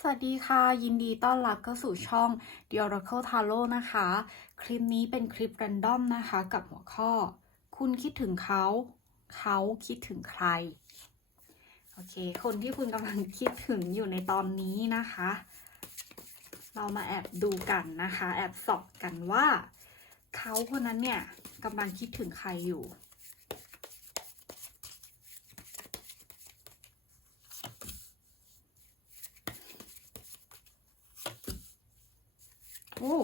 สวัสดีค่ะ ยินดีต้อนรับเข้าสู่ช่อง The Oracle Tarot นะคะ คลิปนี้เป็นคลิป r รนดอมนะคะ กับหัวข้อ คุณคิดถึงเขา เขาคิดถึงใคร โอเค คนที่คุณกำลังคิดถึงอยู่ในตอนนี้นะคะ เรามาแอบดูกันนะคะ แอบสอบกันว่า เขาคนนั้นเนี่ยกำลังคิดถึงใครอยู่ โอ้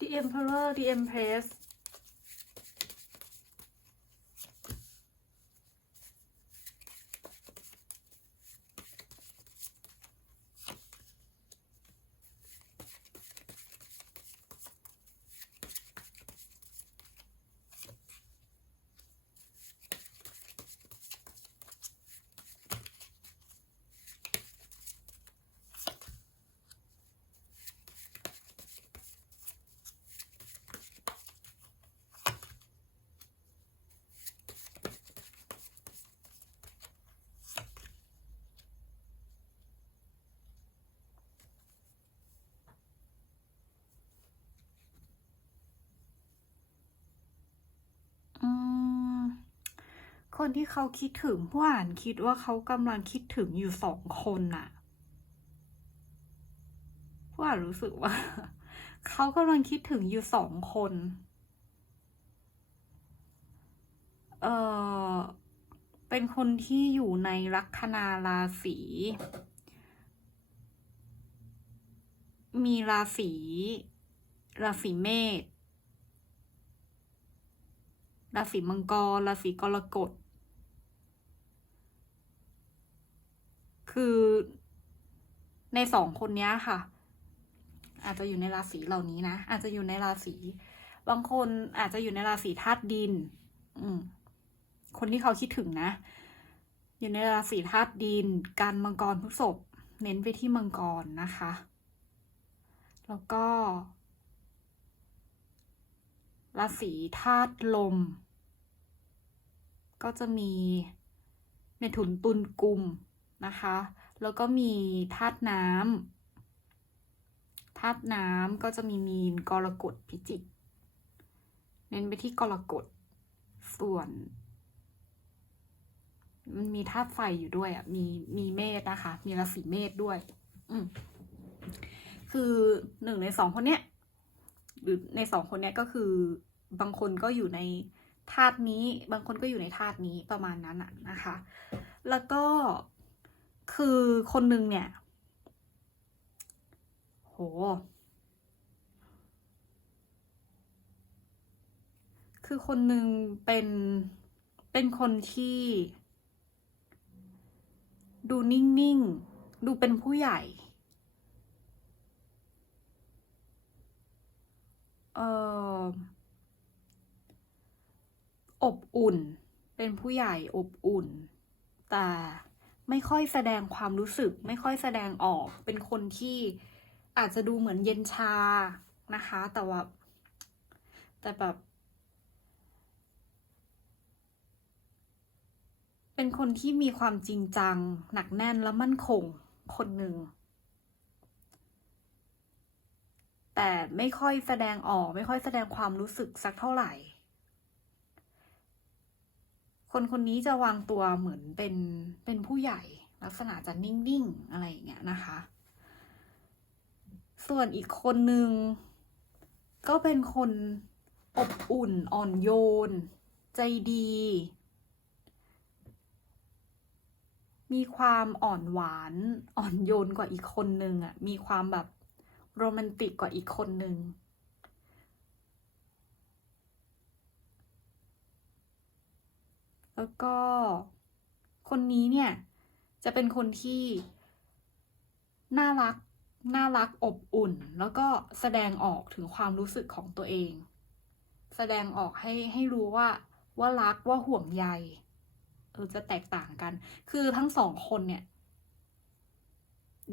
The Emperor The Empress คนที่เขาคิดถึงผู้อ่านคิดว่าเขากำลังคิดถึงอยู่สองคนน่ะผู้อ่านรู้สึกว่า เขากำลังคิดถึงอยู่สองคน เออเป็นคนที่อยู่ในลัคนาราศีมีราศีราศีเมษราศีมังกรราศีกรกฎ คือในสองคนนี้ค่ะ อาจจะอยู่ในราศีเหล่านี้นะ อาจจะอยู่ในราศีบางคนอาจจะอยู่ในราศีธาตุดิน อืม คนที่เขาคิดถึงนะ อยู่ในราศีธาตุดิน การมังกรพฤษภเน้นไปที่มังกรนะคะ แล้วก็ ราศีธาตุลม ก็จะมีเมถุนตุลกุม นะคะ แล้วก็มีธาตุน้ำธาตุน้ำก็จะมีมีนกรกฎพิจิก เน้นไปที่กรกฎ ส่วน มันมีธาตุไฟอยู่ด้วยอะ มีมีเมษนะคะ มีราศีเมษด้วย อืมคือหนึ่งในสองคนเนี้ยหรือในสองคนเนี้ยก็คือบางคนก็อยู่ในธาตุนี้ บางคนก็อยู่ในธาตุนี้ประมาณนั้นอะนะคะ แล้วก็ คือคนหนึ่งเนี่ย โห คือคนหนึ่งเป็น เป็นคนที่ ดูนิ่ง ๆ ดูเป็นผู้ใหญ่ เอ่อ อบอุ่น เป็นผู้ใหญ่อบอุ่น แต่ ไม่ค่อยแสดงความรู้สึก ไม่ค่อยแสดงออก เป็นคนที่อาจจะดูเหมือนเย็นชานะคะ แต่ว่า แต่แบบ เป็นคนที่มีความจริงจัง หนักแน่นและมั่นคงคนหนึ่ง แต่ไม่ค่อยแสดงออก ไม่ค่อยแสดงความรู้สึกสักเท่าไหร่ คนคนนี้จะวางตัวเหมือนเป็นเป็นผู้ใหญ่ ลักษณะจะนิ่งๆอะไรอย่างเงี้ยนะคะ ส่วนอีกคนหนึ่งก็เป็นคนอบอุ่นอ่อนโยน ใจดี มีความอ่อนหวานอ่อนโยนกว่าอีกคนหนึ่งอะมีความแบบโรแมนติกกว่าอีกคนหนึ่ง แล้วก็คนนี้เนี่ย จะเป็นคนที่น่ารักน่ารักอบอุ่น แล้วก็แสดงออกถึงความรู้สึกของตัวเอง แสดงออกให้ให้รู้ว่า ว่ารักว่าห่วงใยเออจะแตกต่างกัน คือทั้งสองคนเนี่ย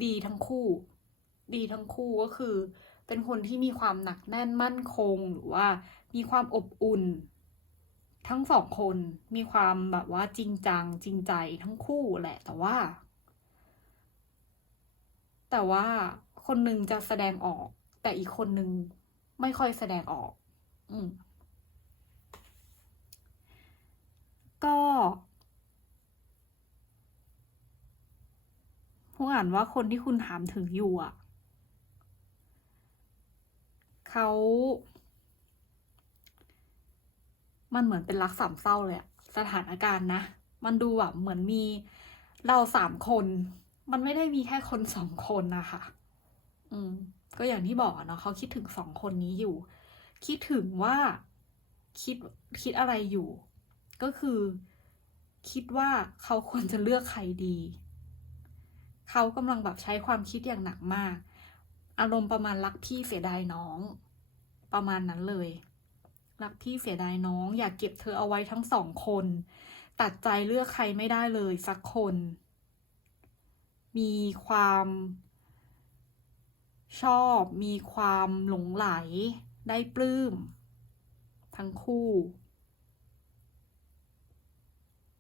ดีทั้งคู่ ดีทั้งคู่ก็คือ เป็นคนที่มีความหนักแน่นมั่นคงหรือว่ามีความอบอุ่น ทั้งสองคนมีความแบบว่าจริงจังจริงใจทั้งคู่แหละแต่ว่า แต่ว่าคนหนึ่งจะแสดงออก แต่อีกคนหนึ่งไม่ค่อยแสดงออก อืมก็ผู้อ่านว่าคนที่คุณถามถึงอยู่อะเขา มันเหมือนเป็นรักสามเศร้าเลยอะสถานการณ์นะ มันดูแบบเหมือนมีเราสามคน มันไม่ได้มีแค่คนสองคนนะคะ อืม ก็อย่างที่บอกเนาะเขาคิดถึงสองคนนี้อยู่ คิดถึงว่าคิดคิดอะไรอยู่ ก็คือ คิดว่าเขาควรจะเลือกใครดี เขากำลังแบบใช้ความคิดอย่างหนักมาก อารมณ์ประมาณรักพี่เสียดายน้อง ประมาณนั้นเลย รักพี่เสียดายน้อง อยากเก็บเธอเอาไว้ทั้งสองคน ตัดใจเลือกใครไม่ได้เลยสักคน มีความชอบมีความหลงไหล ได้ปลื้ม ทั้งคู่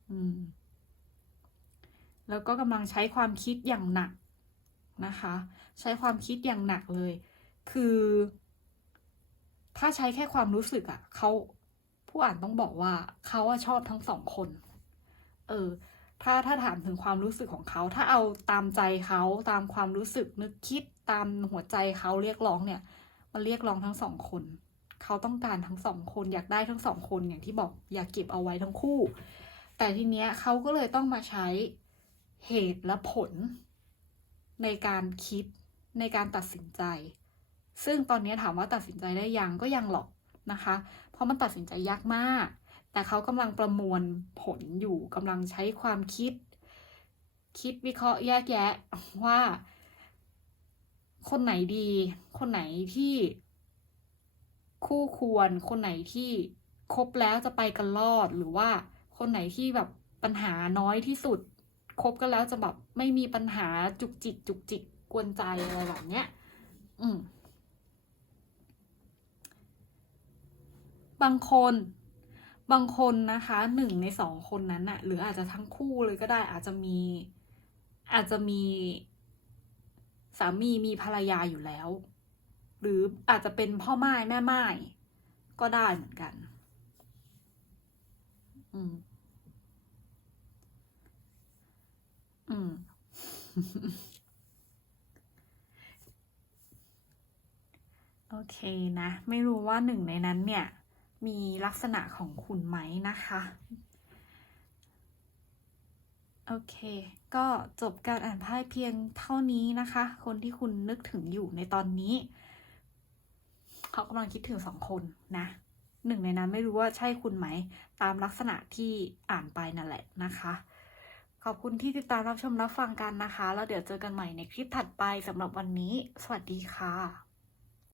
อืม แล้วก็กำลังใช้ความคิดอย่างหนักนะคะ ใช้ความคิดอย่างหนักเลย คือ ถ้าใช้แค่ความรู้สึกอะเขาผู้อ่านต้องบอกว่าเขาอะชอบทั้งสองคน เออ ถ้าถ้าถามถึงความรู้สึกของเขา ถ้าเอาตามใจเขาตามความรู้สึกนึกคิดตามหัวใจเขาเรียกร้องเนี่ย มันเรียกร้องทั้งสองคน เขาต้องการทั้งสองคนอยากได้ทั้งสองคนอย่างที่บอกอยากเก็บเอาไว้ทั้งคู่ แต่ทีเนี้ยเขาก็เลยต้องมาใช้เหตุและผล ในการคิดในการตัดสินใจ ซึ่งตอนนี้ถามว่าตัดสินใจได้ยังก็ยังหรอกนะคะ เพราะมันตัดสินใจยากมาก แต่เขากำลังประมวลผลอยู่กำลังใช้ความคิด คิดวิเคราะห์แยกแยะว่า คนไหนดี คนไหนที่คู่ควร คนไหนที่คบแล้วจะไปกันรอดหรือว่าคนไหนที่แบบปัญหาน้อยที่สุดคบกันแล้วจะแบบไม่มีปัญหาจุกจิกจุกจิกกวนใจอะไรแบบเนี้ย อืม บางคน บางคนนะคะหนึ่งในสองคนนั้นน่ะ หรืออาจจะทั้งคู่เลยก็ได้ อาจจะมี อาจจะมี สามีมีภรรยาอยู่แล้ว หรืออาจจะเป็นพ่อไม้แม่ไม้ก็ได้เหมือนกัน อืม อืมโอเคนะ ไม่รู้ว่าหนึ่งในนั้นเนี่ย มีลักษณะของคุณไหมนะคะ โอเค ก็จบการอ่านไพ่เพียงเท่านี้นะคะ คนที่คุณนึกถึงอยู่ในตอนนี้ เขากำลังคิดถึงสองคนนะหนึ่งในนั้นไม่รู้ว่าใช่คุณไหม ตามลักษณะที่อ่านไปนั่นแหละนะคะ ขอบคุณที่ติดตามรับชมรับฟังกันนะคะ แล้วเดี๋ยวเจอกันใหม่ในคลิปถัดไปสำหรับวันนี้ สวัสดีค่ะ